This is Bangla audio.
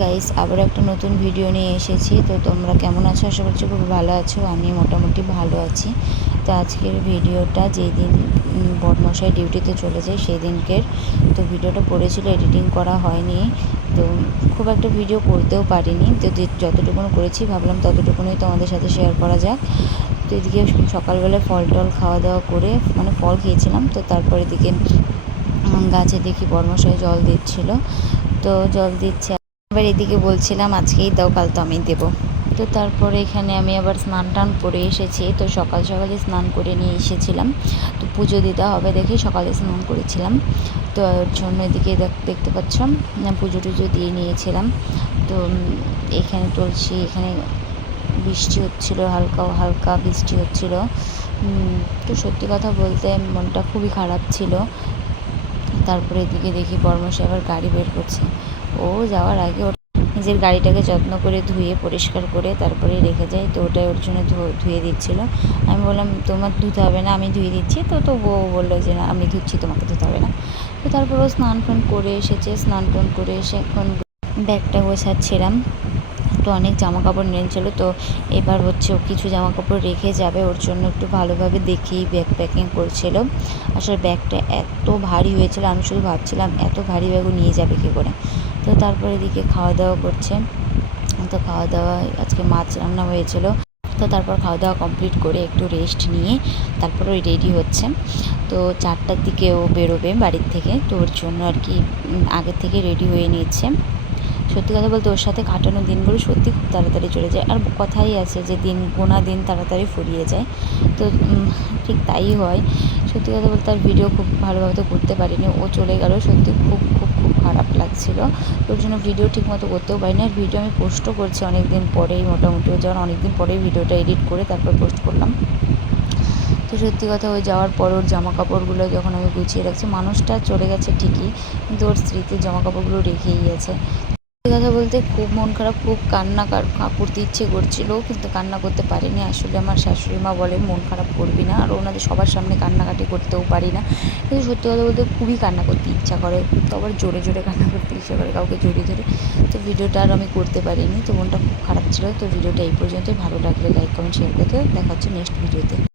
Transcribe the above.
গাইস, আবার একটা নতুন ভিডিও নিয়ে এসেছি। তো তোমরা কেমন আছো? আশা করছি খুব ভালো আছো। আমি মোটামুটি ভালো আছি। তো আজকের ভিডিওটা যেই দিন বড়মশাই ডিউটিতে চলে যায় সেই দিনকের। তো ভিডিওটা পড়েছিল, এডিটিং করা হয়নি। তো খুব একটা ভিডিও করতেও পারিনি। তো যতটুকুন করেছি ভাবলাম ততটুকুনই তোমাদের সাথে শেয়ার করা যাক। তো এদিকে সকালবেলায় ফল টল খাওয়া দাওয়া করে, মানে ফল খেয়েছিলাম। তো তারপর এদিকে গাছে দেখি বড়মশাই জল দিচ্ছিল। তো জল দিচ্ছে, এবার এদিকে বলছিলাম আজকেই দাও, কাল তো আমি দেবো। তো তারপরে এখানে আমি আবার স্নান টান করে এসেছি। তো সকাল সকালে স্নান করে নিয়ে এসেছিলাম। তো পুজো দিতে হবে দেখে সকালে স্নান করেছিলাম। তো ওর জন্য এদিকে দেখতে পাচ্ছ পুজো টুজো দিয়ে নিয়েছিলাম। তো এখানে তুলসী, এখানে বৃষ্টি হচ্ছিল, হালকা হালকা বৃষ্টি হচ্ছিল। তো সত্যি কথা বলতে মনটা খুবই খারাপ ছিল। তারপরে এদিকে দেখি বড়মশাই আবার গাড়ি বের করছে। ও যাওয়ার আগে ওর নিজের গাড়িটাকে যত্ন করে ধুয়ে পরিষ্কার করে তারপরে রেখে যায়। তো ওটাই ওর জন্য ধুয়ে দিচ্ছিল। আমি বললাম তোমার ধুতে হবে না, আমি ধুয়ে দিচ্ছি। তো বউ বললো যে না, আমি ধুচ্ছি, তোমাকে ধুতে হবে না। তো তারপর ও স্নান টান করে এসেছে। স্নান টান করে এসে এখন ব্যাগটা গোছাচ্ছিলাম। তো অনেক জামা কাপড় নিয়েছিল। তো এবার হচ্ছে ও কিছু জামা কাপড় রেখে যাবে, ওর জন্য একটু ভালোভাবে দেখেই ব্যাগ প্যাকিং করছিল। আসলে ব্যাগটা এত ভারী হয়েছিল, আমি শুধু ভাবছিলাম এত ভারী ব্যাগও নিয়ে যাবে কী করে। তো তারপর এদিকে খাওয়া দাওয়া করছে। তো খাওয়া দাওয়া আজকে মাছ রান্না হয়েছিল। তো তারপর খাওয়া দাওয়া কমপ্লিট করে একটু রেস্ট নিয়ে তারপর ওই রেডি হচ্ছে। তো 4টার দিকে ও বেরোবে বাড়ির থেকে। তো ওর জন্য আর কি আগের থেকে রেডি হয়ে নিচ্ছে। সত্যি কথা বলতে ওর সাথে কাটানো দিনগুলো সত্যি খুব তাড়াতাড়ি চলে যায়। আর কথাই আছে যে দিন গোনা দিন তাড়াতাড়ি ফুরিয়ে যায়। তো ঠিক তাই হয়। সত্যি কথা বলতে আর ভিডিও খুব ভালোভাবে তো করতে পারিনি। ও চলে গেল, সত্যি খুব খুব খুব খারাপ লাগছিল। ওর জন্য ভিডিও ঠিক মতো করতেও পারিনি। আর ভিডিও আমি পোস্টও করছি অনেক দিন পরেই, মোটামুটি যখন অনেক দিন পরেই ভিডিওটা এডিট করে তারপর পোস্ট করলাম। তো সত্যি কথা, ওই যাওয়ার পর ওর জামা কাপড়গুলো যখন আমি গুছিয়ে রাখছি, মানুষটা চলে গেছে ঠিকই, কিন্তু ওর স্মৃতির জামা কাপড়গুলো রেখেই গেছে। কথা বলতে খুব মন খারাপ, খুব কান্না করতে ইচ্ছে করছিল, কিন্তু কান্না করতে পারিনি। আসলে আমার শাশুড়ি মা বলে মন খারাপ করবি না, আর ওনাদের সবার সামনে কান্নাকাটি করতেও পারি না। কিন্তু সত্যি কথা বলতে খুবই কান্না করতে ইচ্ছা করে। তো আবার জোরে জোরে কান্না করতে ইচ্ছা করে কাউকে জড়িয়ে ধরে। তো ভিডিওটা আর আমি করতে পারিনি। তো মনটা খুব খারাপ ছিল। তো ভিডিওটা এই পর্যন্তই। ভালো লাগলে লাইক কমেন্ট শেয়ার করতে। দেখা হচ্ছে নেক্সট ভিডিওতে।